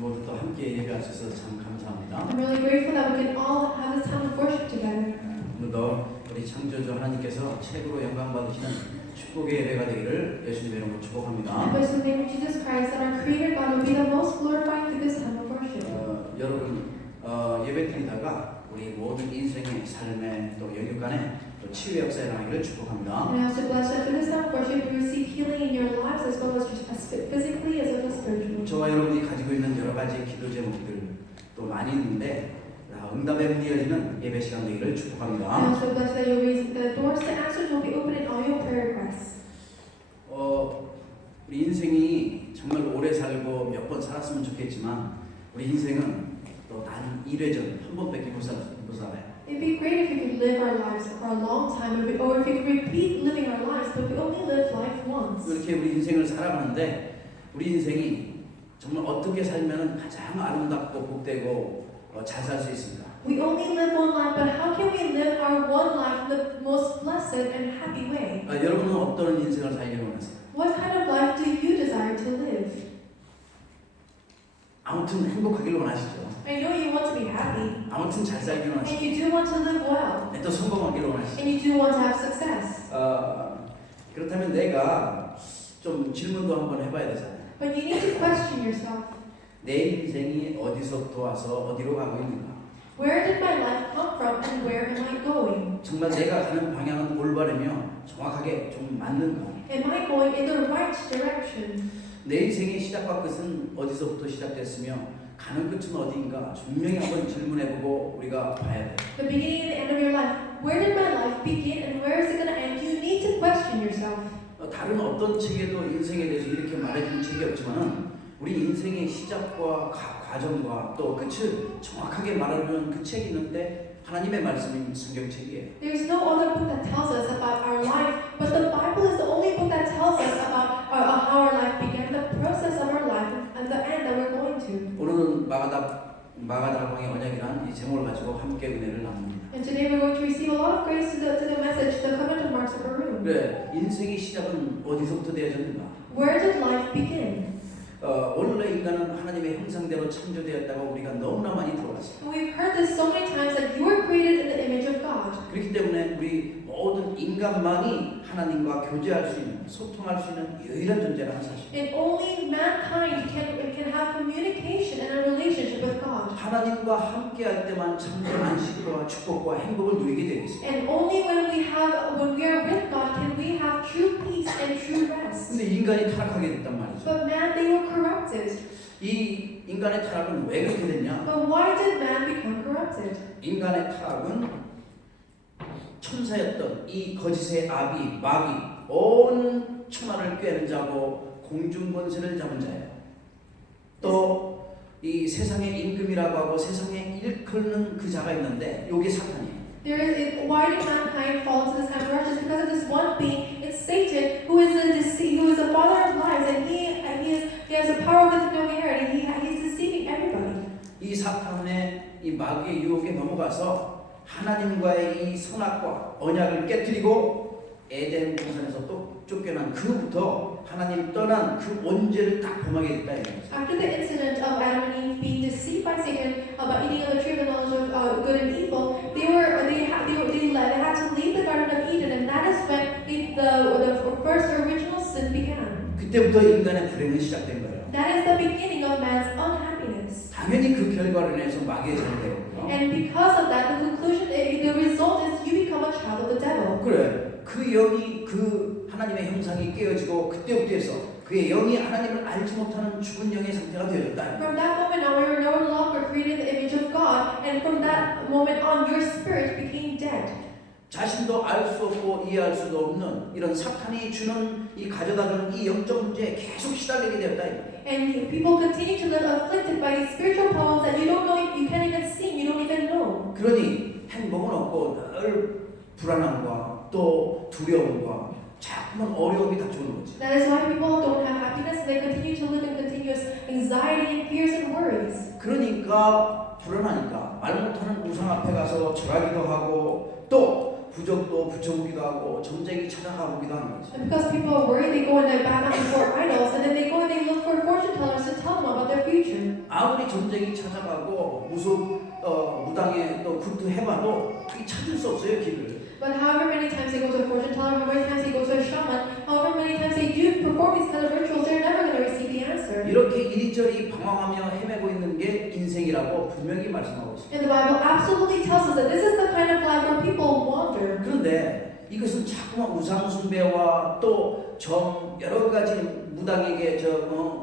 모두 또 함께 예배할 수 있어서 참 감사합니다. I'm really grateful that we can all have this time of worship together. 오늘도 우리 창조주 하나님께서 최고로 영광 받으시는 축복의 예배가 되기를 예수님의 이름으로 축복합니다. Bless the name of Jesus Christ, that our Creator God will be the most glorified through this time of worship. 여러분 예배 드리다가 우리 모든 인생의 삶의 또 영역 간에 또 치유의 역사에 나가기를 축복합니다. And I also bless that through this time of worship you receive healing in your lives as well as physically as well as spiritually. 저와 여러분이 가지고 있는 여러 가지 기도 제목들 또 많이 있는데 응답의 문이 열리는 예배 시간 되기를 And 축복합니다. also bless that the doors to answers will be open in all your prayer requests. 우리 인생이 정말 오래 살고 몇 번 살았으면 좋겠지만 우리 인생은 또 단 1회전 한 번밖에 못 살아요. It'd be great if we could live our lives for a long time, or if we could repeat living our lives, but we only live life once. 이렇게 우리 인생을 살아가는데 우리 인생이 정말 어떻게 살면 가장 아름답고 복되고 잘 살 수 있습니다. We only live one life, but how can we live our one life in the most blessed and happy way? 여러분은 어떤 인생을 살기를 원하세요? What kind of life do you desire to live? 아무튼 행복하기를 원하시죠. I know you want to be happy, 아무튼 잘 살기를 원하시죠. and you do want to live well, 또 성공하기를 원하시죠. and you do want to have success. 그렇다면 내가 좀 질문도 한번 해봐야 되잖아요. But you need to question yourself. 내 인생이 어디서부터 와서 어디로 가고 있는가? Where did my life come from, and where am I going? 정말 내가 가는 방향은 올바르며 정확하게 좀 맞는가? Am I going in the right direction? 내 인생의 시작과 끝은 어디서부터 시작됐으며 가는 끝은 어디인가 분명히 한번 질문해보고 우리가 봐야 돼. The beginning and the end of your life. Where did my life begin, and where is it going to end? You need to question yourself. 다른 어떤 책에도 인생에 대해서 이렇게 말해주는 책이 없지만은 우리 인생의 시작과 과정과 또 끝을 정확하게 말하는 그 책이 있는데 하나님의 말씀인 성경책이에요. There's no other book that tells us about our life, but the Bible is the only book that tells us about how our life began, the process of our life, and the end that we're going to. 오늘은 마가다락방의 언약이란 이 제목을 가지고 함께 은혜를 나눕니다. And today we're going to receive a lot of grace to the message, the covenant marks of our room. 그래, 인생의 시작은 어디서부터 되어졌는가? Where did life begin? 원래 인간은 하나님의 형상대로 창조되었다고 우리가 너무나 많이 들어봤어요. And we've heard this so many times that you were created in the image of God. 그렇기 때문에 우리 모든 인간만이 하나님과 교제할 수 있는, 소통할 수 있는 유일한 존재라는 사실. And only mankind can have communication and a relationship with God. 하나님과 함께할 때만 참된 안식과 축복과 행복을 누리게 되어 있습니다. And only when we are with God can we have true peace and true rest. 근데 인간이 타락하게 됐단 말이죠. But man, they were corrupted. 이 인간의 타락은 왜 그렇게 됐냐? But why did man become corrupted? 인간의 타락은 천사였던 이 거짓의 아비 마귀 온 천하를 꿰는 자고 공중 권세를 잡은 자예요. 또 이 세상의 임금이라고 하고 세상에 일컫는 그 자가 있는데 이게 사탄이에요. Why did mankind fall into this kind of corruption? Because of this one being, it's Satan, who is the father of lies, and he has the power of the kingdom of air, and he is deceiving everybody. 이 사탄의 이 마귀의 유혹에 넘어가서 하나님과의 이 선악과 언약을 깨뜨리고 에덴 동산에서 또 쫓겨난 그부터 하나님 떠난 그 원죄를 딱 범하게 됐다 이거죠. After the incident of Adam and Eve being deceived by Satan about eating of the tree of the knowledge of good and evil, they had to leave the Garden of Eden, and that is when the first original sin began. 그때부터 인간의 불행은 시작된 거예요. That is the beginning of man's unhappiness. 당연히 그 결과로 인해서 마귀의 종이 되었고요. And because of that, the result is you become a child of the devil. 그래, 그 영이 그 하나님의 형상이 깨어지고 그때부터 해서 그의 영이 하나님을 알지 못하는 죽은 영의 상태가 되어졌다. From that moment on, we were no longer created in the image of God, and from that moment on, your spirit became dead. 자신도 알 수 없고 이해할 수도 없는 이런 사탄이 주는 이 가져다주는 이 영적 문제에 계속 시달리게 되었다. And people continue to live afflicted by these spiritual problems that you don't know, you can't even see, you don't even know. 그러니 행복은 없고 늘 불안함과 또 두려움과 자꾸만 어려움이 닥쳐오는 거지. That is why people don't have happiness. They continue to live in continuous anxiety and fears and worries. 그러니까 불안하니까 말 못하는 우상 앞에 가서 절하기도 하고 또 부적도 붙여보기도 하고 점쟁이 찾아가 보기도 하는 거죠. And because people are worried, they go and they bow down before idols, and then they go and they look for fortune tellers to tell them about their future. 아무리 점쟁이 찾아가고 무당에 또 구투해봐도 이 찾을 수 없어요, 길을. But however many times they go to a fortune teller, however many times they go to a shaman, however many times they do perform these kind of rituals, they're never going to receive the answer. 이렇게 이리저리 방황하며 헤매고 있는 게 인생이라고 분명히 말씀하고 있습니다. And the Bible absolutely tells us that this is the kind of life where people wander. 그런데 이것은 자꾸만 우상 숭배와 또 여러 가지 무당에게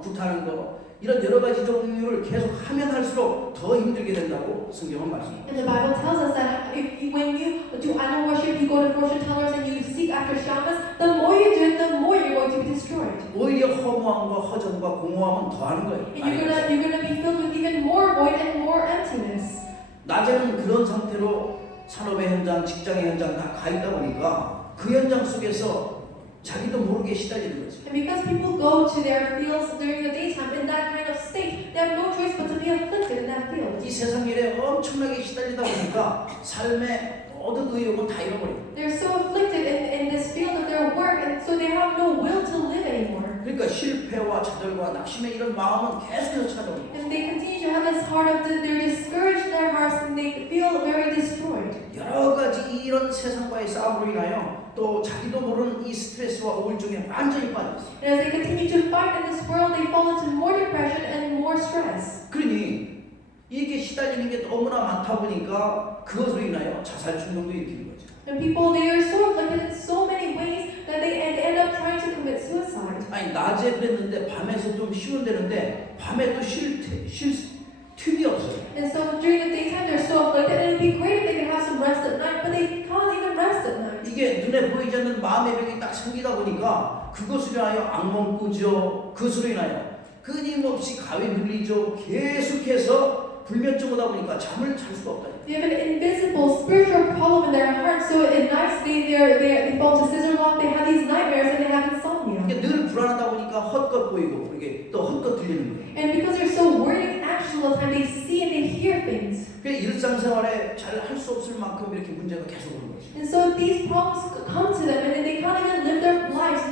구타하는 거 이런 여러 가지 종류를 계속 하면 할수록 더 힘들게 된다고 성경은 말씀합니다. And the Bible tells us that when you do idol worship, you go to fortune tellers and you seek after shamans, the more you do it, the more you're going to be destroyed. 오히려 허무함과 허전과 공허함은 더하는 거예요. And you're gonna be filled with even more void and more emptiness. 낮에는 그런 상태로 산업의 현장, 직장의 현장 다 가 있다 보니까 그 현장 속에서 자기도 모르게 시달리는 거죠. And because people go to their fields during the daytime in that kind of state, they have no choice but to be afflicted in that field. 이 세상 일에 엄청나게 시달리다 보니까 삶의 모든 의욕은 다 잃어버려요. They're so afflicted in this field of their work, and so they have no will to live anymore. 그러니까 실패와 좌절과 낙심의 이런 마음은 계속해서 찾아옵니다. And they continue to have this heart of they're discouraged in their hearts, and they feel very destroyed. 여러 가지 이런 세상과의 싸움으로 인하여 또 자기도 모르는 이 스트레스와 우울증에 완전히 빠졌어요. And as they continue to fight in this world, they fall into more depression and more stress. 그러니 이게 시달리는 게 너무나 많다 보니까 그것으로 인하여 자살 충동도 일으키는 거죠. And people, they are so afflicted in so many ways that they end up trying to commit suicide. 아니 낮에 그랬는데 밤에서 좀 쉬면 되는데 밤에 또 쉴 틈이 없어요. And so during the daytime, they're so afflicted, and it'd be great if they could have some rest at night, but they can't even rest at night. 이게 눈에 보이지 않는 마음의 병이 딱 생기다 보니까 그것으로 인하여 악몽 꾸죠. 그것으로 인하여 끊임없이 가위 눌리죠. 계속해서 불면증 오다 보니까 잠을 잘 수가 없다. They have an invisible spiritual problem in their heart, so at night they fall to scissor lock, they have these nightmares, and they have insomnia. 이게 늘 불안하다 보니까 헛것 보이고 이게 또 헛것 들리는 거예요. And because they're so worried and anxious all the time, they see and they hear things. 그 일상생활에 잘 할 수 없을 만큼 이렇게 문제가 계속 오는 거죠. And so these problems come to them, and then they can't even live their lives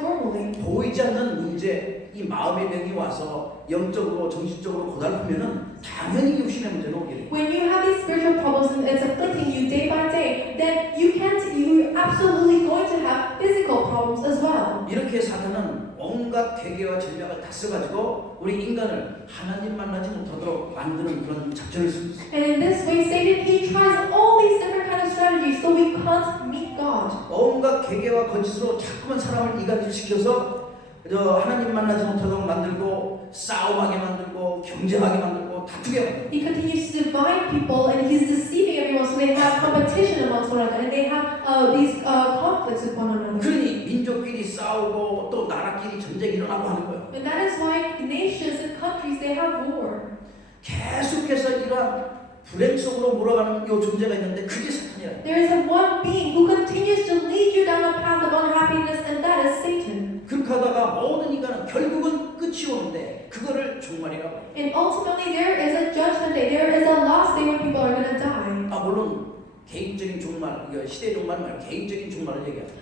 normally. 보이지 않는 문제, 이 마음의 병이 와서 영적으로 정신적으로 고달프면은 당연히 육신의 문제는 오게 돼요. When you have these spiritual problems and it's afflicting you day by day, then you're absolutely going to have physical problems as well. 이렇게 사탄은 온갖 괴계와 전략을 다 써가지고 우리 인간을 하나님 만나지 못하도록 만드는 그런 작전을 쓰고 있어요. And in this way, Satan, he tries all these different kind of strategies so we can't meet God. 온갖 괴계와 거짓으로 자꾸만 사람을 이간질시켜서 하나님 만나지 못하도록 만들고 싸움하게 만들고 경쟁하게 만들고 다투게 만들고. He continues to divide people, and he's deceiving everyone, so they have competition amongst one another, and they have these conflicts with one another. 그러니 민족끼리 싸우고 또 나라끼리 전쟁이 일어나고 하는 거예요. And that is why nations and countries, they have war. 계속해서 이러한 불행 속으로 몰아가는 요 존재가 있는데 그게 사탄이야. There is a one being who continues to lead you down a path of unhappiness, and that is Satan. 그렇게 하다가 모든 인간은 결국은 끝이 오는데 그거를 종말이라고 해요. And ultimately, there is a judgment day. There is a last day when people are going to die. 물론 개인적인 종말, 이거 시대 종말 말고 개인적인 종말을 얘기합니다.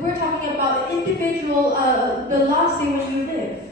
We're talking about individual, the last day when you live.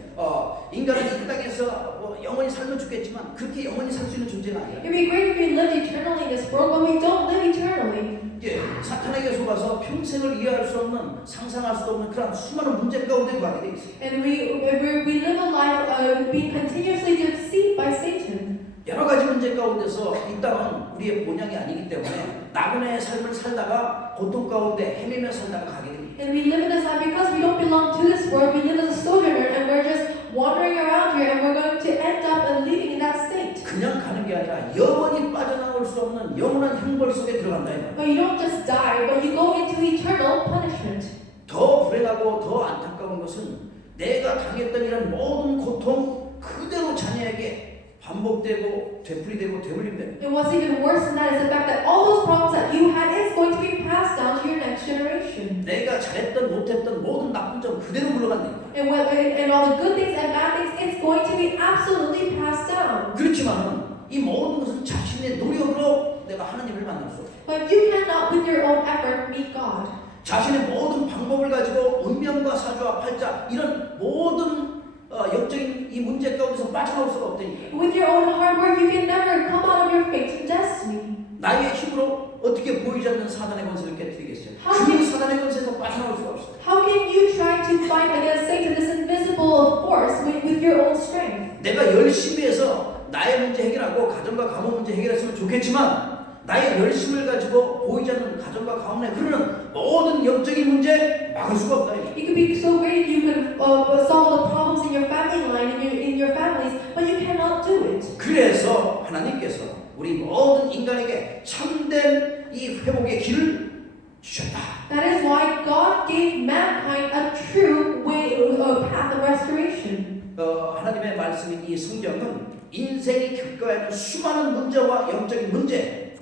인간은 이 땅에서 영원히 살면 죽겠지만 그렇게 영원히 살 수 있는 존재가 아니야. It'd be great if we lived eternally in this world, but we don't live eternally. 이제 사탄에게 속아서 평생을 이해할 수 없는, 상상할 수 없는 그런 수많은 문제 가운데 가게 돼 있어요. And we live a life being continuously deceived by Satan. 여러 가지 문제 가운데서 이 땅은 우리의 본향이 아니기 때문에 나그네의 삶을 살다가 고통 가운데 헤매며 살다가 가게 됩니다. And we live in this life because we don't belong to this world. We live as a sojourner, and we're just wandering around here, and we're going to end up living in that state. 그냥 가는 게 아니라 영원히 빠져나올 수 없는 영원한 형벌 속에 들어간다 이 말이에요. But you don't just die, but you go into eternal punishment. 더 불행하고 더 안타까운 것은 내가 당했던 이런 모든 고통 그대로 자녀에게 반복되고 되풀이되고 되물림되는. And what's even worse than that is the fact that all those problems that you had is going to be passed down to your next generation. 내가 잘했던 못했던 모든 나쁜 점 그대로 물러간다니까. And all the good things and bad things, it's going to be absolutely passed down. 그렇지만은 이 모든 것은 자신의 노력으로 내가 하나님을 만날 수 없어요. But you cannot, with with your own effort meet God. 자신의 모든 방법을 가지고 운명과 사주와 팔자 이런 모든 영적인 이 문제 가운데서 빠져나올 수가 없다니. With your own hard work, you can never come out of your fate and destiny. 나의 힘으로 어떻게 보이지 않는 사단의 권세를 깨뜨리겠어요? 그 사단의 권세에서 빠져나올 수가 없어요. How can you try to fight against Satan, this invisible force, with your own strength? 내가 열심히 해서 나의 문제 해결하고 가정과 가문 문제 해결했으면 좋겠지만 나의 열심을 가지고 보이지 않는 가정과 가문에 흐르는 모든 영적인 문제 막을 수가 없다. It could be so great if you could solve the problems in your family line, in your families, but you cannot do it. 그래서 하나님께서 우리 모든 인간에게 참된 이 회복의 길을 주셨다. That is why God gave mankind a true way, a path of restoration. 하나님의 말씀인 이 성경은 인생이 겪어야 하는 수많은 문제와 영적인 문제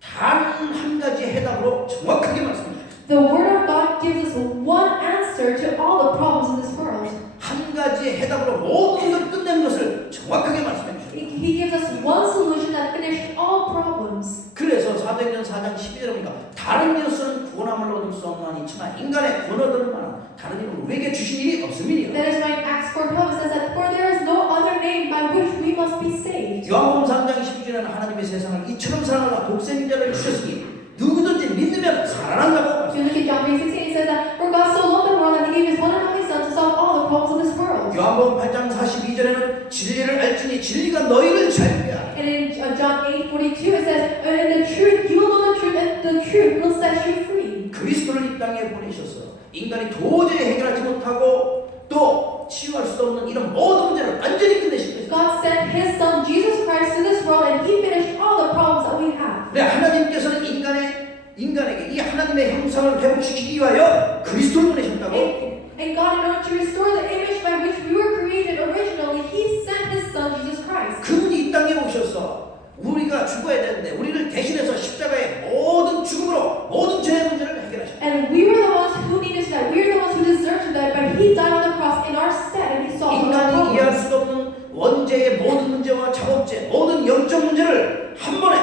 단 한 가지 해답으로 정확하게 말씀합니다. The Word of God gives us one answer to all the problems in this world. 한 가지 해답으로 모든 걸 끝내는 것을 정확하게 말씀해 주십니다. He gives us one solution that finished all problems. 그래서 사도행전 4장 12절에 보니까 다른 이로서는 구원함을 얻을 수 없나니 천하 인간의 구원 얻을 만한 다른 이름 우리에게 주신 일이 없음이니요. That is why Acts 4:12 says that for there is no other name by which we must be saved. 요한복음 3장 12절에는 하나님의 세상을 이처럼 사랑하사 독생자를 주셨으니 누구든지 믿으면 살아난다고 If you look at John 3:16, it says that for God so loved the world that He gave His one and only Son to solve all the problems of this world. 요한복음 8장 42절에는 진리를 알지니 진리가 너희를 자유케 하라. And in John 8:42, it says, "And the truth, you will know the truth, and the truth will set you free." 그리스도를 이 땅에 보내셔서 인간이 도저히 해결하지 못하고 또 치유할 수도 없는 이런 모든 문제를 완전히 끝내신 것입니다. God sent His Son Jesus Christ to this world, and He finished all the problems that we have. 네, 하나님께서는 인간에게 이 하나님의 형상을 회복시키기 위하여 그리스도를 보내셨다고. And God, in order to restore the image by which we were created originally, He sent His Son Jesus Christ. 그분이 이 땅에 오셔서 우리가 죽어야 되는데 우리를 대신해서 십자가의 모든 죽음으로 모든 죄의 문제를 해결하셨다. And we were the ones who needed to die. We were the ones who deserved to die, but He died on the cross in our stead, and He solved all our 인간이 이해할 problems. 수 없는 원죄의 모든 문제와 작업죄, 모든 영적 문제를 한 번에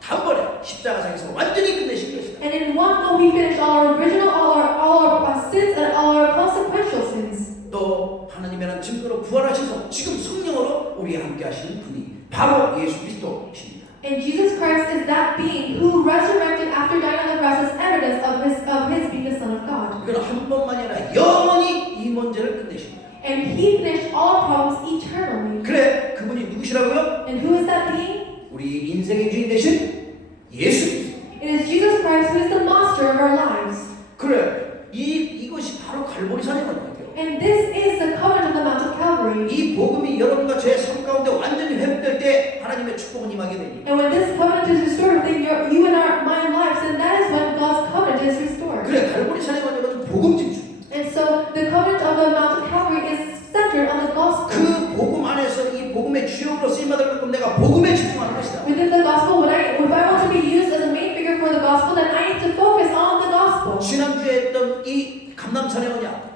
단번에 십자가상에서 완전히 끝내신 것이다. And in one go, He finished all our original, all our sins, and all our consequential sins. 또 하나님이라는 증거로 부활하셔서 지금 성령으로 우리와 함께 하시는 분이 바로 예수 그리스도이십니다. And Jesus Christ is that being who resurrected after dying on the cross as evidence of His being the Son of God. 이건 한 번만이 아니라 영원히 이 문제를 끝내십니다. And He finished all problems eternally. 그래, 그분이 누구시라고요? And who is that being? 우리 인생의 주인 되신 예수 그리스도. It is Jesus Christ who is the master of our lives. 그래, 이것이 바로 갈보리산인 거예요. And this is the covenant of the Mount of Calvary. 이 복음이 여러분과 저의 삶 가운데 완전히 회복될 때 하나님의 축복은 임하게 됩니다. And when this covenant is restored within you and my lives, then that is when God's covenant is restored. 그래, 갈보리산의 원죄는 복음 진주. And so the covenant of the Mount of Calvary is centered on the gospel. 그 복음 안에서 이 복음의 주역으로 쓰임 받을 만큼 내가 복음에 집중하는 것이다. Within the gospel, if I want to be used as a main figure for the gospel, then I need to focus on the gospel. 지난주에 했던 이 감람산의 언약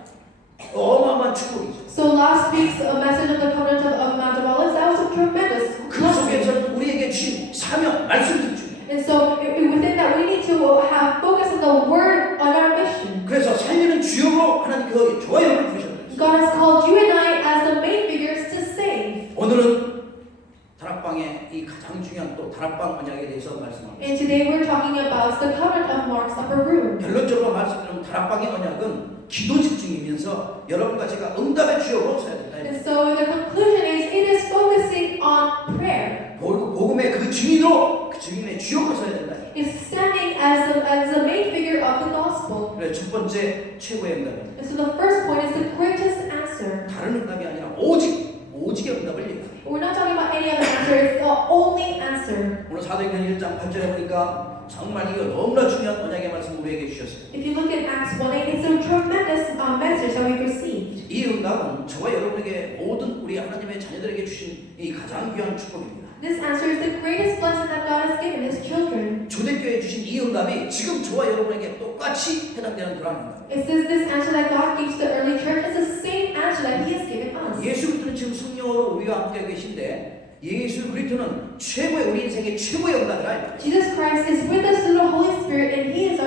어마어마한 축복이죠. So last week's message of the covenant of Mount of Olives, that was a tremendous 그 blessing. 속에서는 우리에게 주신 사명, 말씀 집중. And so within that, we need to have focus on the word on our mission. 그래서 살리는 주역으로 하나님께서 저와 여러분을 부르셨다. God has called you and I as the main figures to save. 오늘은 다락방의 이 가장 중요한 또 다락방 언약에 대해서 말씀합니다. And today we're talking about the covenant of Mark's upper room. 결론적으로 말씀드리면 다락방의 언약은 기도 집중이면서 여러분과 제가 응답의 주역으로 서야 된다. And so the conclusion is it is focusing on prayer. 복음의 그 증인으로 그 증인의 주역으로 서야 된다. It's standing as the main figure of the gospel. 그래, 첫 번째 최고의 응답입니다. And so the first point is the greatest answer. 다른 응답이 아니라 오직의 응답을 얘기합니다. We're not talking about any other answer. It's the only answer. 오늘 사도행전 1장 8절에 보니까 정말 이거 너무나 중요한 언약의 말씀 우리에게 주셨어요. If you look at Acts 1:8, it's a tremendous message that we've received. 이 응답은 저와 여러분에게 모든 우리 하나님의 자녀들에게 주신 이 가장 귀한 축복입니다. This answer is the greatest blessing that God has given His children. 초대교회에 주신 이 응답이 지금 저와 여러분에게 똑같이 해당되는 그런 응답입니다. It says this answer that God gives to the early church is the same answer that He has given us. 예수 그리스도는 지금 성령으로 우리와 함께 계신데 예수 그리스도는 최고의 우리 인생의 최고의 응답이라. Jesus Christ is with us through the Holy Spirit, and He is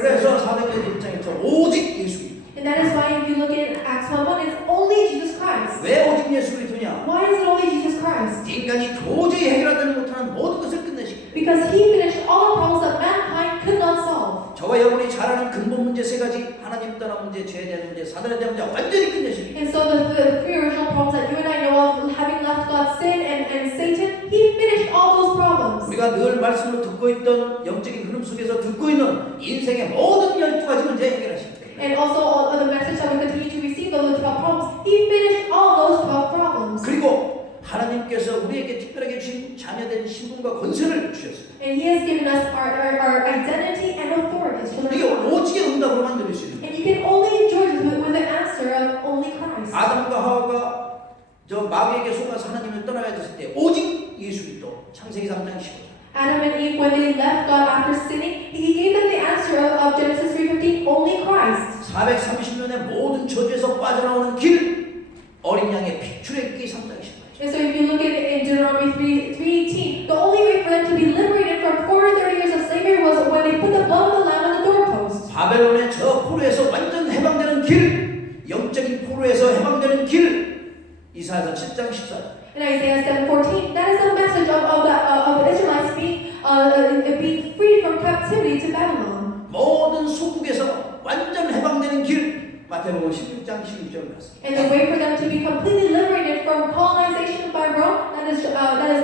그래서 사도행전 1장에서 오직 예수. And that is why if you look at Acts 1:1, it's only Jesus Christ. 왜 오직 예수 그리스도냐? Why is it only Jesus Christ? 인간이 도저히 해결하지 못하는 모든 것을 끝내시기. Because he finished all the problems that mankind could not solve. 저와 여러분이 잘 아는 근본 문제 세 가지, 하나님 떠난 문제, 죄에 대한 문제, 사단에 대한 문제 완전히 끝내시기. And so the three original problems that you and I know of, having left God, sin, and Satan, he finished all those problems. 우리가 늘 말씀을 듣고 있던 영적인 흐름 속에서 듣고 있는 인생의 모든 12가지 문제 해결하십니다. And also all the message that we continue to receive, those 12 problems, he finished all those 12 problems. 그리고 하나님께서 우리에게 특별하게 주신 자녀된 신분과 권세를 주셨습니다. And he has given us our identity and authority. 이게 오직의 응답으로만 누릴 수 있는. And you can only enjoy this with the answer of only Christ. 아담과 하와가 저 마귀에게 속아서 하나님을 떠나야 됐을 때 오직 예수 그리스도. 창세기 3장 15절. Adam and Eve, when they left God after sinning, he gave them the answer of Genesis 3:15, only Christ. 430년의 모든 저주에서 빠져나오는 길, 어린 양의 피, 출애굽기 3장 18절. And so if you look at in Deuteronomy 3:18, the only way for them to be liberated from 430 years of slavery was when they put the blood of the lamb on the doorpost. 바벨론의 저 포로에서 완전 해방되는 길, 영적인 포로에서 해방되는 길, 이사야서 7장 14절. In Isaiah 7:14, that is the message of the Israelites being freed from captivity to Babylon. 모든 소국에서 완전 해방되는 길, 마태복음 16장 16절 말씀. And the way for them to be completely liberated from colonization by Rome, that is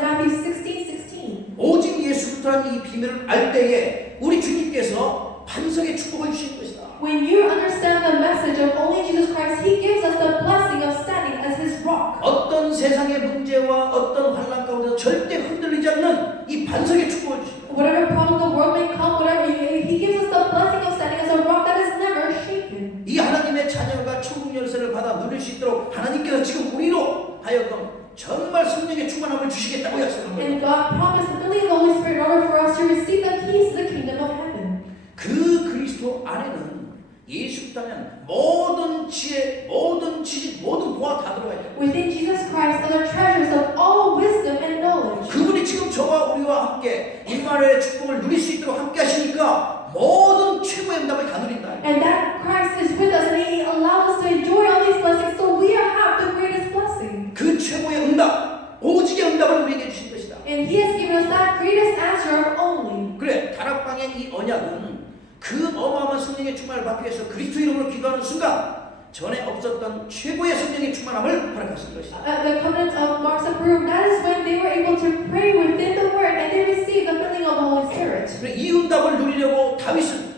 Matthew 16:16. 오직 예수부터라는 이 비밀을 알 때에 우리 주님께서 반석의 축복을 주신 것이다. When you understand the message of only Jesus Christ, He gives us the blessing of standing as His rock. 어떤 세상의 문제와 어떤 환난 가운데서 절대 흔들리지 않는 이 반석의 축복을 주십니다. Whatever problem the world may come, whatever He gives us the blessing of standing as a rock that is never shaken. 이 하나님의 자녀가 천국 열쇠를 받아 누릴 수 있도록 하나님께서 지금 우리로 하여금 정말 성령의 충만함을 주시겠다고 약속한 거예요. And God promised to fill the Holy Spirit in order for us to receive the keys to the kingdom of heaven. 그 그리스도 안에는 예수다면 모든 지혜, 모든 지식, 모든 보화 다 들어가 있다. Within Jesus Christ are the treasures of all wisdom and knowledge. 그분이 지금 저와 우리와 함께 임마누엘의 축복을 누릴 수 있도록 함께 하시니까 모든 최고의 응답을 다 누린다. And that Christ is with us and He allows us to enjoy all these blessings, so we have the greatest blessing. 그 최고의 응답, 오직의 응답을 우리에게 주신 것이다. And He has given us that greatest answer of only. 그래, 다락방의 이 언약은 그 어마어마한 성령의 충만을 받기 위해서 그리스도 이름으로 기도하는 순간 전에 없었던 최고의 성령의 충만함을 허락하신 것이다. The covenant of Mark's approved, that is when they were able to pray within the word and they received the filling of the Holy Spirit. 그래, 이 응답을 누리려고 다윗은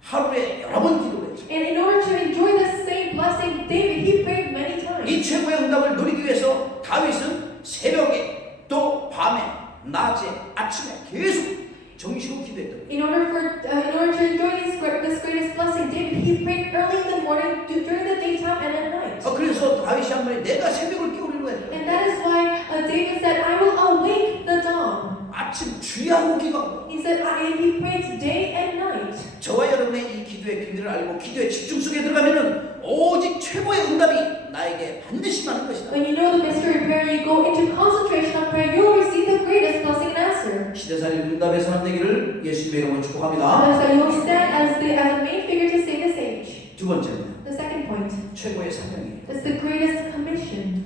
하루에 여러 번 기도를 했죠. And in order to enjoy this same blessing, David, he prayed many times. 이 최고의 응답을 누리기 위해서 다윗은 새벽에 또 밤에 낮에 아침에 계속 정신으로 기도했던. In order to enjoy this greatest blessing, David, he prayed early in the morning, during the daytime, and at night. 그래서 다윗이 한 번에 내가 새벽을 깨우려고 했다. And that is why David said, I will awake the dawn. 아침 주야로 기도하고. He said, he prayed day and night. 저와 여러분의 이 기도의 비밀을 알고 기도의 집중 속에 들어가면은 오직 최고의 응답이 나에게 반드시 받는 것이다. When you know the mystery of prayer, you go into concentration on prayer, you will receive the greatest blessing and answer. 시대살림 응답의 사람 되기를 예수님의 이름으로 축복합니다. So you will stand as a main figure to save this age. 두 번째는 The second point 최고의 사명이에요. is the greatest commission.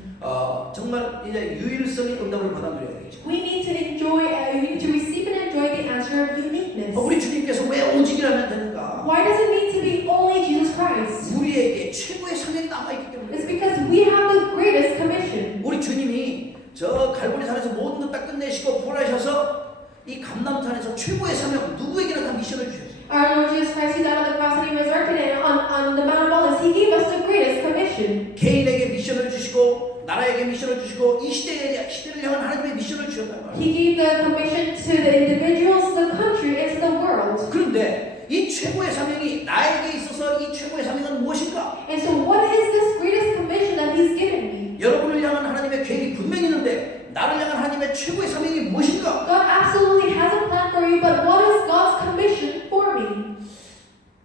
정말 이제 유일성의 응답을 받아 누려야겠죠. We need to enjoy, we need to receive and enjoy the answer of uniqueness. 우리 주님께서 왜 오직이라면 되는가? Why does it need to be only Jesus Christ? 우리에게 최고의 사명이 남아있기 때문에. It's because we have the greatest commission. 우리 주님이 저 갈보리산에서 모든 것 다 끝내시고 부활하셔서 이 감람산에서 최고의 사명 누구에게나 다 미션을 주셨어요. Our Lord Jesus Christ, He died on the cross and He resurrected, and on the Mount of Olives, He gave us the greatest commission. 개인에게 미션을 주시고 나라에게 미션을 주시고 이 시대를 향한 하나님의 미션을 주셨단 말이에요. He gave the commission to the individuals, the country, and to the world. 그런데 이 최고의 사명이 나에게 있어서 이 최고의 사명은 무엇인가? And so what is this greatest commission that He's given me? 여러분을 향한 하나님의 계획이 분명히 있는데 나를 향한 하나님의 최고의 사명이 무엇인가? God absolutely has a plan for you, but what is God's commission for me?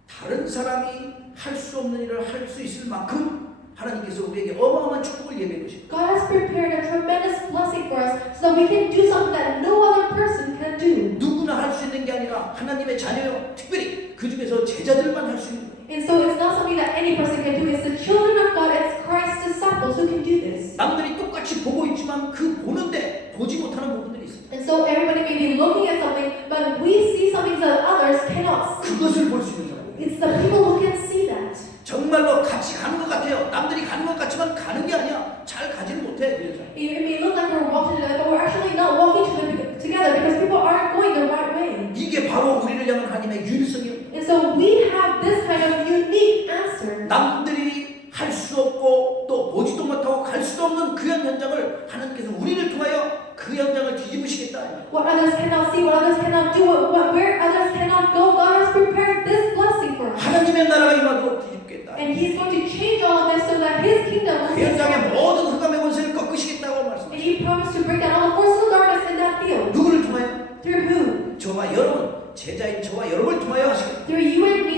다른 사람이 할 수 없는 일을 할 수 있을 만큼 하나님께서 우리에게 어마어마한 축복을 예비해 주십니다. God has prepared a tremendous blessing for us so that we can do something that no other person can do. 누구나 할 수 있는 게 아니라 하나님의 자녀요 특별히 그 중에서 제자들만 할 수 있는 거예요. And so it's not something that any person can do. It's the children of God, it's Christ's disciples who can do this. 남들이 똑같이 보고 있지만 그 보는데 보지 못하는 부분들이 있어요. And so everybody may be looking at something, but we see something that others cannot see. 그것을 볼 수 있는 사람이에요. It's the people who can see that. 정말로 같이 가는 것 같아요. 남들이 가는 것 같지만 가는 게 아니야. 잘 가지를 못해. 이런 사람. It may look like we're walking together, but we're actually not walking together because people aren't going the right way. 이게 바로 우리를 향한 하나님의 유일성이에요. And so we have this kind of unique answer. 남들이 할 수 없고 또 보지도 못하고 갈 수도 없는 그 현장을 하나님께서 우리를 통하여 그 현장을 뒤집으시겠다. What others cannot see, what others cannot do, where others cannot go, God has prepared this blessing for us. 하나님의 나라가 임하도록 뒤집겠다. And He's going to change all of this so that His kingdom will 그 be 현장의 established. 모든 흑암의 권세를 꺾으시겠다고 And 말씀하셨어요. He promised to break down all the forces of darkness in that field. 누구를 통하여? Through who? 저와 여러분, 제자인 저와 여러분을 통하여 하시겠다. Through you and me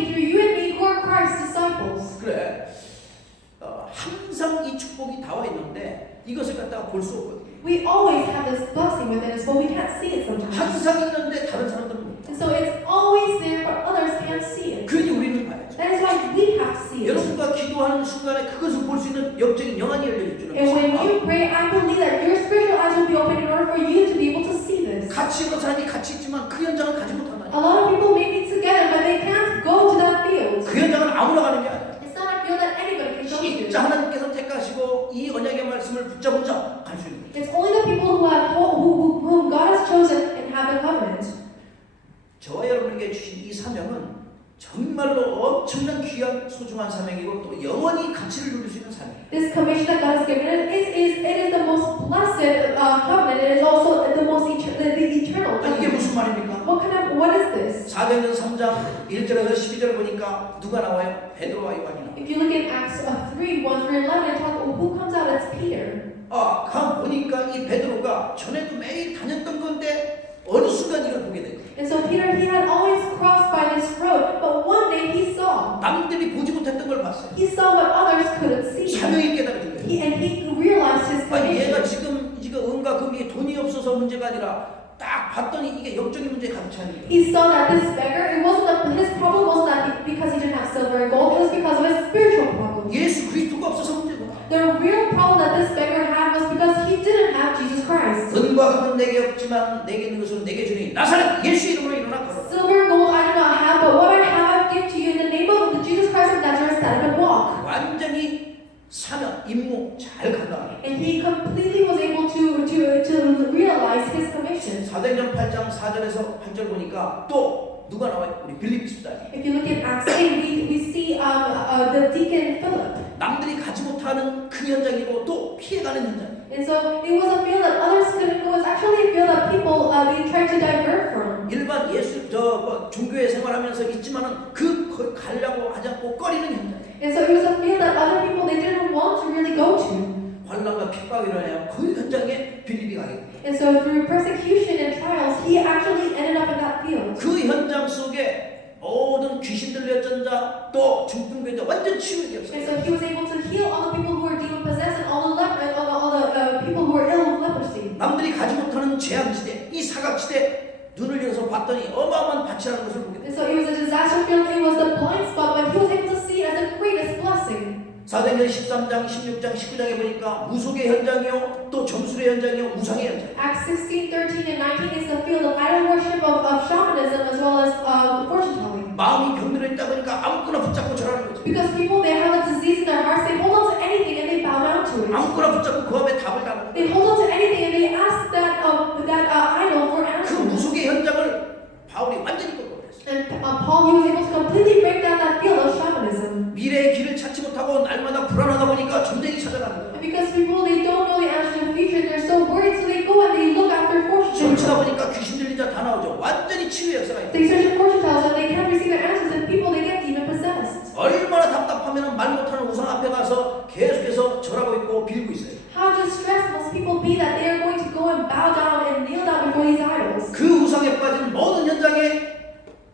who are Christ's disciples. 그래. 항상 이 축복이 나와 있는데 이것을 갖다가 볼 수 없거든요. We always have this blessing within us, but we can't see it sometimes. 항상 있는데 다른 사람들은 못 봐. And so it's always there, but others can't see it. 그러니 우리는 봐야죠. That is why we have to see it. 여러분과 기도하는 순간에 그것을 볼 수 있는 영적인 영안이 열려질 줄은 And when 몰라요. you pray, I believe that your spiritual eyes will be open in order for you to be able to see this. 같이 있는 사람이 같이 있지만 그 현장을 가지 못한다. A lot of people may be together, but they can't go to that field. 그 현장은 아무나 가는 게 아니야. It's not a field that anybody can go to. 진짜 하나님께서 택하시고 이 언약의 말씀을 붙잡은 자 갈 수 있는 거예요. It's only the people whom God has chosen and have the covenant. 저와 여러분에게 주신 이 사명은 정말로 엄청난 귀한 소중한 사명이고 또 영원히 가치를 누릴 수 있는 사명이에요. This commission that God has given it is the most blessed covenant. It is also the most eternal 아니, 이게 covenant. 무슨 말입니까? What is this? 사도행전 3장 1절에서 12절을 보니까 누가 나와요? 베드로와 요한이 나와요. If you look at Acts 3:1-11, who comes out? It's Peter. 가 보니까 이 베드로가 전에도 매일 다녔던 건데 어느 순간 이걸 보게 돼요. And so Peter, he had always crossed by this road, but one day he saw. 남들이 보지 못했던 걸 봤어요. He saw what others couldn't see. 사명이 깨달아진 거예요. And he realized his 아니 얘가 condition. 지금 은과 금이 돈이 없어서 문제가 아니라 딱 봤더니 이게 영적인 문제에 가득 차 있는 거예요. He saw that this beggar, his problem wasn't that because he didn't have silver and gold, it was because of his spiritual problem. 예수 그리스도가 없어서 문제구나. The real problem that this beggar had was because he didn't have Jesus Christ. 은과 금은 내게 없지만 내게 있는 것은 내게 주니 나사렛 예수 이름으로 일어나 걸어. Silver and gold I do not have, but what I have I give to you in the name of Jesus Christ of Nazareth, stand up and walk. 완전히 사명 임무 잘 감당하는. And he completely was able to realize his commission. 사도행전 8장 4절에서 8절 보니까 또 누가 나와요? 우리 빌립 집사님. If you look at Acts 8, we see the deacon Philip. 남들이 가지 못하는 그 현장이고 또 피해가는 현장. And so it was a field that others couldn't go. It was actually a field that people they tried to divert from. 일반 예수 종교의 생활하면서 있지만은 그 가려고 하지 않고 꺼리는 현장. And so it was a field that other people they didn't want to really go to. 환난과 핍박이 일어나요. 그 현장에 빌립이 가게 돼요. And so through persecution and trials, he actually ended up in that field. 그 현장 속에 모든 귀신 들려전자 또 중풍병자 완전 치유가 And 없어요. so he was able to heal all the people who were demon possessed and all the people who were ill with leprosy. 남들이 가지 못하는 재앙지대, 이 사각지대 눈을 열어서 봤더니 어마어마한 밭이라는 것을 보게 돼요. And so it was a disaster field. It was the blind spot, but he was able to see it as the greatest blessing. 사도행전 13장, 16장, 19장에 보니까 무속의 현장이요, 또 점술의 현장이요, 우상의 현장. Acts 16, 13, and 19 is the field of idol worship, of shamanism, as well as fortune telling. 마음이 병들어 있다 보니까 아무거나 붙잡고 절하는 거죠. Because people, they have a disease in their hearts, they hold on to anything and they bow down to it. 아무거나 붙잡고 그 앞에 답을 달라는 거예요. They hold on to anything and they ask that idol for 그 answers. 무속의 현장을 바울이 완전히 꺾어버렸어요. And Paul, he was able to completely break down that field of shamanism. 미래의 길을 찾지 못하고 날마다 불안하다 보니까 전쟁이 찾아가는 거예요. And because people, they don't know the answer to the future, they're so worried, so they go and they look after fortune 춤추다 tellers. 보니까 귀신 들린 자 다 나오죠. 완전히 치유의 역사가 있어요. They search for fortune tellers and they can't receive their answers, and people, they get demon possessed. 얼마나 답답하면 말 못하는 우상 앞에 가서 계속해서 절하고 있고 빌고 있어요. How distressed must people be that they are going to go and bow down and kneel down before these idols? 그 우상에 빠진 모든 현장에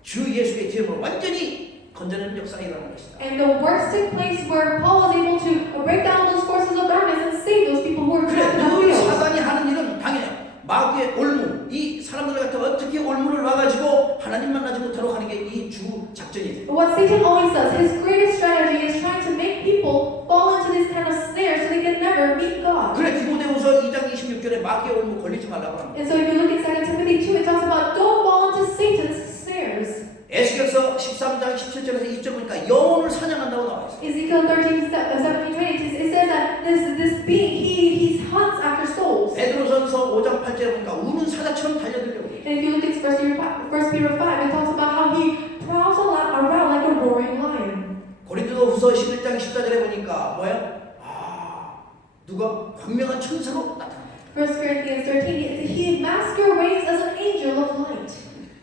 주 예수의 기름으로 완전히 건져내는 역사가 일어나는 것이다. And the worst took place where Paul was able to break down those forces of darkness and save those people who were 그래, trapped in that 늘 field. 사단이 하는 일은 당연해요. 마귀의 올무, 이 사람들 같은 어떻게 올무를 와가지고 하나님 만나지 못하도록 하는 게 이 주 작전이에요. But what Satan always does, his greatest strategy is trying to make people fall into this kind of snare so they can never meet God. 그래 디모데후서 2장 26절에 마귀의 올무 걸리지 말라고 합니다. And so if you look at 2 Timothy 2, it talks about don't fall into Satan's snares. 에스겔서 13장 17절에서 20절 보니까 영혼을 사냥한다고 나와 있어요. Ezekiel 13, 17, 20, it says that this being, he hunts after souls. 베드로전서 5장 8절에 보니까 우는 사자처럼 달려들려고. And if you look at 1 Peter 5, it talks about how he prowls around like a roaring lion. 고린도후서 11장 14절에 보니까 뭐예요? 누가 광명한 천사로 나타납니다. 1 Corinthians 13, he masquerades as an angel of light.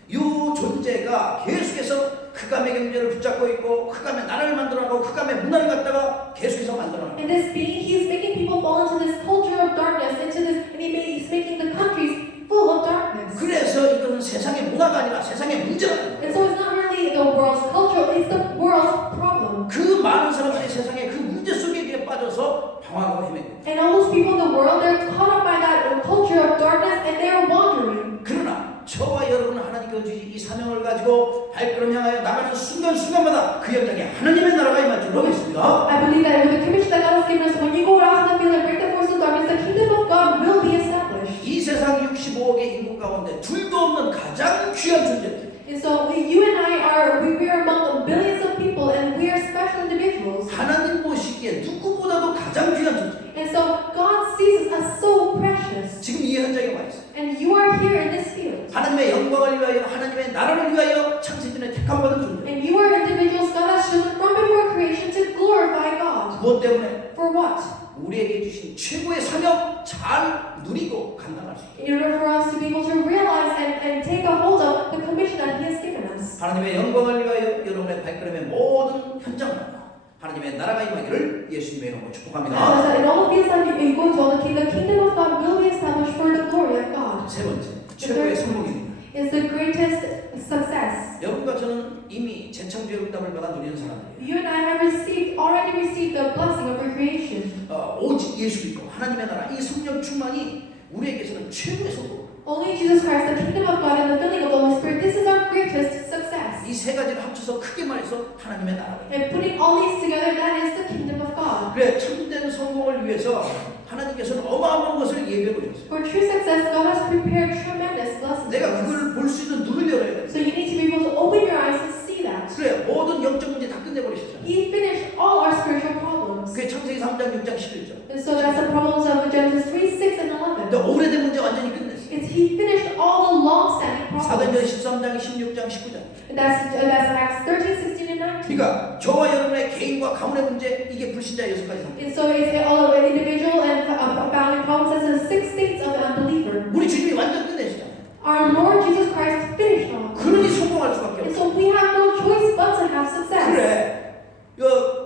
이 존재가 계속해서 흑암의 경제를 붙잡고 있고 흑암의 나라를 만들어가고 흑암의 문화를 갖다가 계속해서 만들어가고. And this being, he's making people fall into this culture of darkness, into this, and he's making the countries full of darkness. 그래서 이것은 세상의 문화가 아니라 세상의 문제라는 And 거예요. so it's not really the world's culture, it's the world's problem. 그 많은 사람들이 세상의 그 문제 속에 빠져서 방황하고 헤매고. And all those people in the world, they're caught up by that culture of darkness and they're wandering. 그러나 저와 여러분은 하나님께 주신 이 사명을 가지고 발걸음 향하여 나가는 순간순간마다 그 현장에 하나님의 나라가 임할 줄로 믿습니다. I believe that with the commission that God has given us, when you go out in the field and break the forces of darkness, the kingdom of God will be established. 이 세상 65억의 인구 가운데 둘도 없는 가장 귀한 존재들. And so you and I we are among the billions of people and we are special individuals. 하나님 보시기에 누구보다도 가장 귀한 존재. And so God sees us as so precious. 지금 이 현장에 와 있어요. And you are here in this field. 하나님의 영광을 위하여 하나님의 나라를 위하여 창세전에 택함받은 존재. And you are individuals God has chosen from before creation to glorify God. 무엇 때문에? For what? 우리에게 주신 최고의 사명 잘 누리고 감당할 수 있게. In order for us to be able to realize and take a hold of the commission that He has given us. 하나님의 영광을 위하여 여러분의 발걸음의 모든 현장마다 하나님의 나라가 임하기를 예수님의 이름으로 축복합니다. In all the fields that you go to, the kingdom of God will be established for the glory of God. 세 번째, 최고의 성공입니다. Is the greatest success. 여러분과 저는 이미 재창조의 응답을 받아 누리는 사람들이에요. You and I have already received the blessing of recreation. 오직 예수 믿고 하나님의 나라 이 성령 충만이 우리에게서는 최고의 성공. Only Jesus Christ, the kingdom of God, and the filling of the Holy Spirit. This is our greatest success. 이 세 가지를 합쳐서 크게 말해서 하나님의 나라. And putting all these together, that is the kingdom of God. 그래 참된 성공을 위해서 하나님께서는 어마어마한 것을 예비해 놓으셨어요. For true success, God has prepared tremendous blessings. 내가 그걸 볼 수 있는 눈을 열어야 돼. So you need to be able to open your eyes and see that. 그래 모든 영적 문제 다 끝내버리셨잖아요. He finished all our spiritual problems. 그게 창세기 3장 6장 11절. And so that's the problems of Genesis 3, 6, and 11. 근데 오래된 문제 완전히 끝냈어요. He finished all the long-standing 사도행전 problems. 13장 16장 19장. And that's Acts 13, 16, and 19. 그러니까 저와 여러분의 개인과 가문의 문제 이게 불신자의 6가지 상태. And so it's all of an individual and family problems as the 6 states of an unbeliever. 우리 주님이 완전 끝내시잖아요. Our Lord Jesus Christ finished all. 그러니 성공할 수밖에 And 없어요. so we have no choice but to have success. 그래.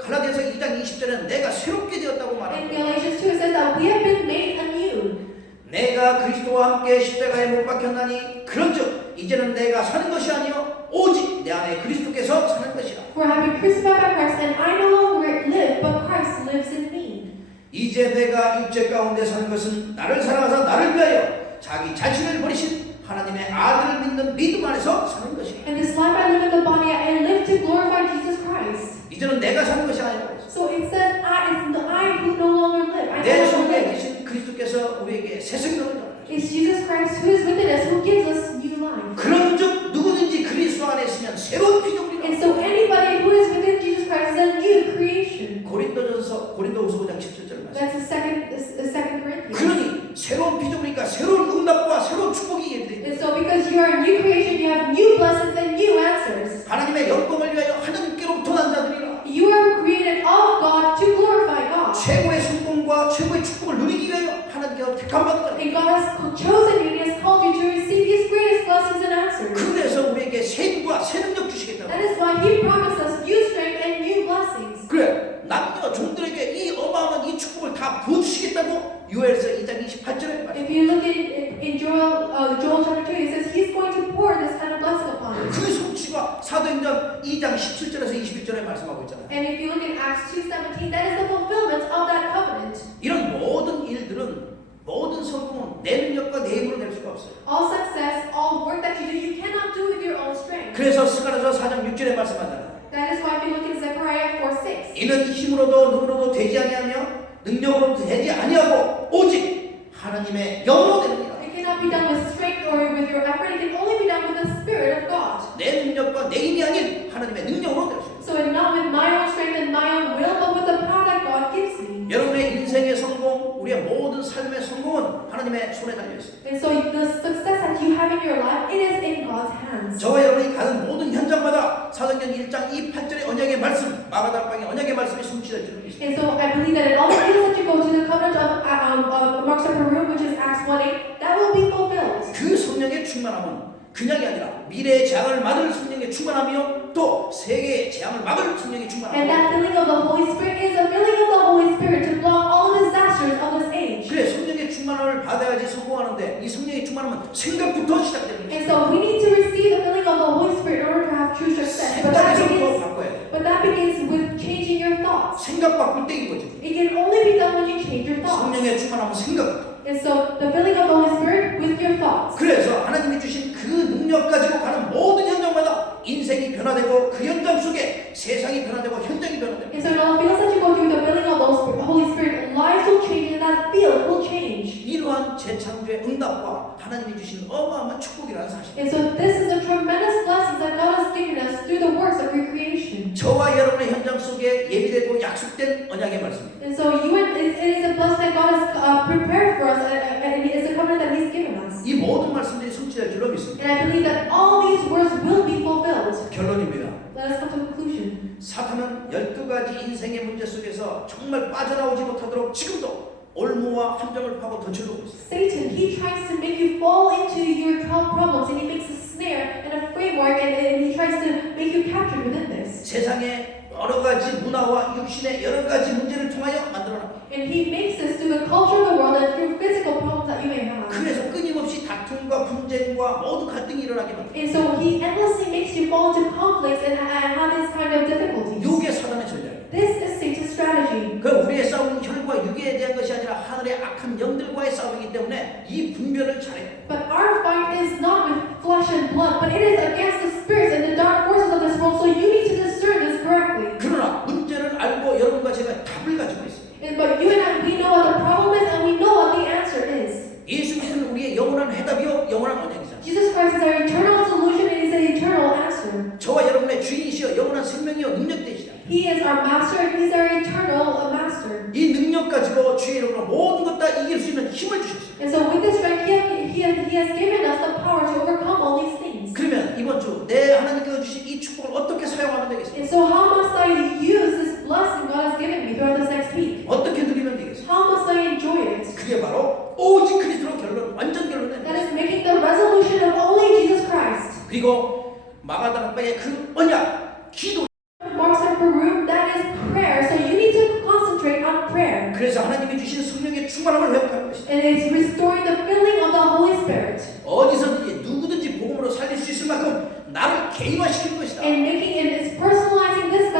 갈라디아서 2장 20절에는 내가 새롭게 되었다고 In 말합니다. Galatians 2 it says that we have been made anew. 내가 그리스도와 함께 십자가에 못 박혔나니 그런즉 이제는 내가 사는 것이 아니요 오직 내 안에 그리스도께서 사는 것이라. For I have been crucified by Christ, and I no longer live, but Christ lives in me. 이제 내가 육체 가운데 사는 것은 나를 사랑하사 나를 위하여 자기 자신을 버리신 하나님의 아들을 믿는 믿음 안에서 사는 것이라. And this life I live in the body, I live to glorify Jesus Christ. 이제는 내가 사는 것이 아니라 So it says, it's I who no longer live. I 내 no longer 속에 live. 계신 그리스도께서 우리에게 새 생명을 주셨다. It's Jesus Christ who is within us, who gives us new life. 그런즉 누구든지 그리스도 안에 있으면 새로운 피조물이라. And so anybody who is within Jesus Christ is a new creation. 고린도후서 5장 17절 말씀. That's the second Corinthians. 그러니 새로운 피조물이니까 새로운 응답과 새로운 축복이 예비돼. And so because you are a new creation, you have new blessings and new answers. 하나님의 영광을 위하여 하나님께로부터 난 자들이라. You are created of God to glorify God. 최고의 성공과 최고의 축복을 누리기 위하여 하나님께서 택함 받은 자들. And God has chosen you and He has called you to receive His greatest blessings and answers. 그래서 우리에게 새 힘과 새 능력 주시겠다. That is why He promised us new strength and new blessings. 그래 남녀 종들에게 이 어마어마한 이 축복을 다 부어주시겠다고 요엘서 2장 28절에 말씀. If you look in Joel chapter 2, it says He's going to pour this kind of blessing upon you. 그 성취가 사도행전 2장 17절에서 21절에 말씀하고 있잖아요. And if you look in Acts 2:17, that is the fulfillment of that covenant. 이런 모든 일들은 모든 성공은 내 능력과 내 힘으로 낼 수가 없어요. All success, all work that you do, you cannot do with your own own strength. 그래서 스가랴서 4장 6절에 말씀하잖아요. That is why if you look at Zechariah 4:6. 이는 힘으로도 누구로도 되지 아니하며 능력으로도 되지 아니하고 오직 하나님의 영으로 됩니다. It cannot be done with strength or with your effort. It can only be done with the Spirit of God. 내 능력과 내 힘이 아닌 하나님의 능력으로 될 수 있습니다. So it's not with my own strength and my own will, but with the power that God gives me. 여러분의 인생의 성공, 우리의 모든 삶의 성공은 하나님의 손에 달려 있습니다. And so the success that you have in your life, it is in God's hands. 저와 여러분이 가는 모든 현장마다 사도행전 1장 28절의 언약의 말씀, 마가다락방의 언약의 말씀이 성취될 줄 믿습니다. And so I believe that in all the places that you go to the covenant of Mark's upper room, which is Acts 1:8, that will be fulfilled. 그 성령의 충만함은 그냥이 아니라 미래의 재앙을 막을 성령의 충만함이요 또 세계의 재앙을 막을 성령의 And 충만함. that filling of the Holy Spirit is a filling of the Holy Spirit to block all the disasters of this age. 그래 성령의 충만함을 받아야지 성공하는데 이 성령의 충만함은 생각부터 시작되는 And 것입니다. so we need to receive the filling of the Holy Spirit in order to have true success. 생각에서부터 바꿔야 돼. But that begins with changing your thoughts. 생각 바꿀 때인 거지. It can only be done when you change your thoughts. 성령의 충만함은 생각부터. And so the filling of the Holy Spirit with your thoughts. 그래서 하나님이 주신 그 능력 가지고 가는 모든 현장마다 인생이 변화되고 그 현장 속에 세상이 변화되고 현장이 변화되고. And so in all the fields that you go through, the filling of the Holy Spirit, lives will change and that field will change. 이러한 재창조의 응답과 하나님이 주신 어마어마한 축복이라는 사실. And so this is a tremendous blessing that God has given us through the works of recreation. 저와 여러분의 현장 속에 예비되고 약속된 언약의 말씀입니다. And so it is a blessing that God has prepared for us, and it is a covenant that He's given us. 이 모든 말씀들이 성취될 줄로 믿습니다. And I believe that all these words will be fulfilled. 결론입니다. Let us come to a conclusion. 사탄은 12가지 인생의 문제 속에서 정말 빠져나오지 못하도록 지금도 올무와 함정을 파고 덧칠르고 있습니다. Satan, he tries to make you fall into your 12 problems, and he makes a snare and a framework, and he tries to make you captured within this. 세상의 여러 가지 문화와 육신의 여러 가지 문제를 통하여 만들어놨습니다. And he makes this through the culture of the world and through physical problems that you may have. 그래서 끊임없이 다툼과 분쟁과 모든 갈등이 일어나게 만듭니다. And so he endlessly makes you fall into conflicts and have this kind of difficulties. 이게 사단의 전략이에요. This is Satan's strategy. 그 우리의 싸움은 혈과 육에 대한 것이 아니라 하늘의 악한 영들과의 싸움이기 때문에 이 분별을 잘해요. But our fight is not with flesh and blood, but it is against the spirits and the dark forces of this world. So you need to discern this correctly. 그러나 문제를 알고 여러분과 제가 답을 가지고 있어요. But you and I, we know what the problem is, and we know what the answer is. 예수 그리스도는 우리의 영원한 해답이요 영원한 언약이잖아요. Jesus Christ is our eternal solution, and is an eternal answer. 저와 여러분의 주인이시여 영원한 생명이요 능력 되시다. He is our master, and He's our eternal master. 이 능력 가지고 주의 이름으로 모든 것 다 이길 수 있는 힘을 주셨어요. And so with this strength, he has given us the power to overcome all these things. 그러면 이번 주 내 하나님께서 주신 이 축복을 어떻게 사용하면 되겠어요? And so how must I use this blessing God has given me throughout this next week? 어떻게 누리면 되겠어요? How must I enjoy it? 그게 바로 오직 그리스도로 결론, 완전 결론은 That is making the resolution of only Jesus Christ. 그리고 마가다락방의 그 언약, 기도. Mark's upper room, that is prayer. So you need to concentrate on prayer. 그래서 하나님이 주신 성령의 충만함을 회복하는 것이다. And it's restoring the filling of the Holy Spirit. 어디서든지 누구든지 복음으로 살릴 수 있을 만큼 나를 개인화시키는 것이다. And making it is personalizing this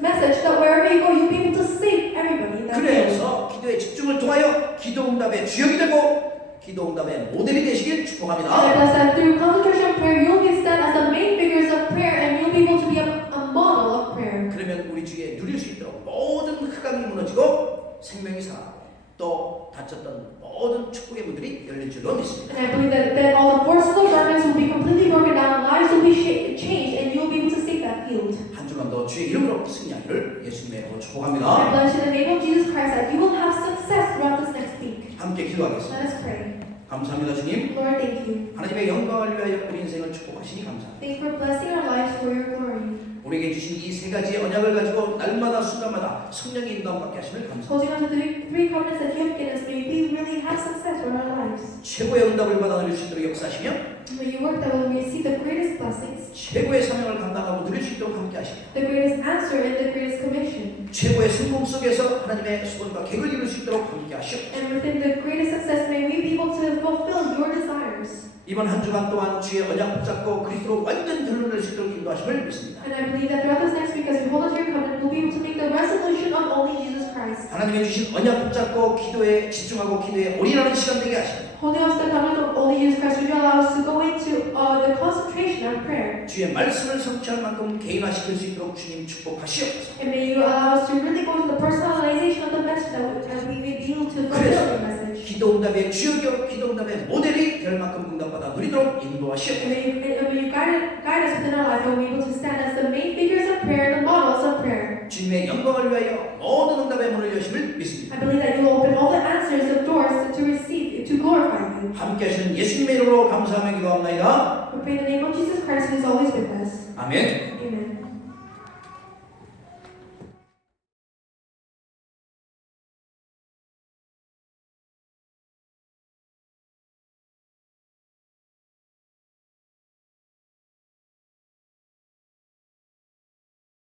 message that wherever you go, you'll be able to save everybody. 그래서 기도의 집중을 통하여 기도 응답의 주역이 되고 기도 응답의 모델이 되시길 And I 축복합니다. bless that through concentration prayer, you'll be set as the main figures of prayer, and you'll be able to be a model of prayer. 그러면 우리 주에 누릴 수 있도록 모든 흑암이 무너지고 생명이 살아나고 또 닫혔던 모든 축복의 문들이 열릴 줄로 믿습니다. And I believe that all the forces of darkness will be completely broken down, lives will be changed, and you'll be able to save that field. 한 주간도 주의 이름으로 승리하기를 예수님의 이름으로 I 축복합니다. bless you in the name of Jesus Christ that you will have success throughout this next week. 함께 기도하겠습니다. Let us pray. 감사합니다 주님. Lord, thank you. 하나님의 영광을 위하여 우리 인생을 축복하시니 감사합니다. Thank you for blessing our lives for your glory. 우리에게 주신 이 세 가지의 언약을 가지고 날마다 순간마다 성령의 인도함받게 하심을 감사합니다. Holding on to the three covenants that you have given us, may we really have success in our lives. 최고의 응답을 받아 누릴 수 있도록 역사하시며 May you work that we receive the greatest blessings, 최고의 사명을 감당하고 누릴 수 있도록 함께 하십니다. the greatest answer, and the greatest commission. 최고의 성공 속에서 하나님의 소원과 계획을 이룰 수 있도록 함께 하시옵소서. And within the greatest success, may we be able to fulfill your desires. 이번 한 주간 동안 주의 언약 붙잡고 그리스도로 완전 결론을 낼 수 있도록 인도하심을 믿습니다. And I believe that throughout this next week, as we hold on to your covenant, we'll be able to make the resolution of only Jesus Christ. 하나님의 주신 언약 붙잡고 기도에 집중하고 기도에 올인하는 시간 되게 하십니다. Holding on to the covenant of only Jesus Christ, will you allow us to go into the concentration on prayer? 주의 말씀을 성취할 만큼 개인화시킬 수 있도록 주님 축복하시옵소서. And may you allow us to really go to the personalization of the message as we may be able to fulfill the message. 기도응답의 주역이요 기도응답의 모델이 될 만큼 응답받아 누리도록 인도하시옵소서. And may you guide us within our life and we'll be able to stand as the main figures of prayer, the models of prayer. 주님의 영광을 위하여 모든 응답의 문을 여심을 믿습니다. I believe that you will open all the answers of doors to receive, to glorify you. 함께 하시는 예수님의 이름으로 감사하며 기도합나이다. We pray in the name of Jesus Christ who is always with us. 아멘. Amen.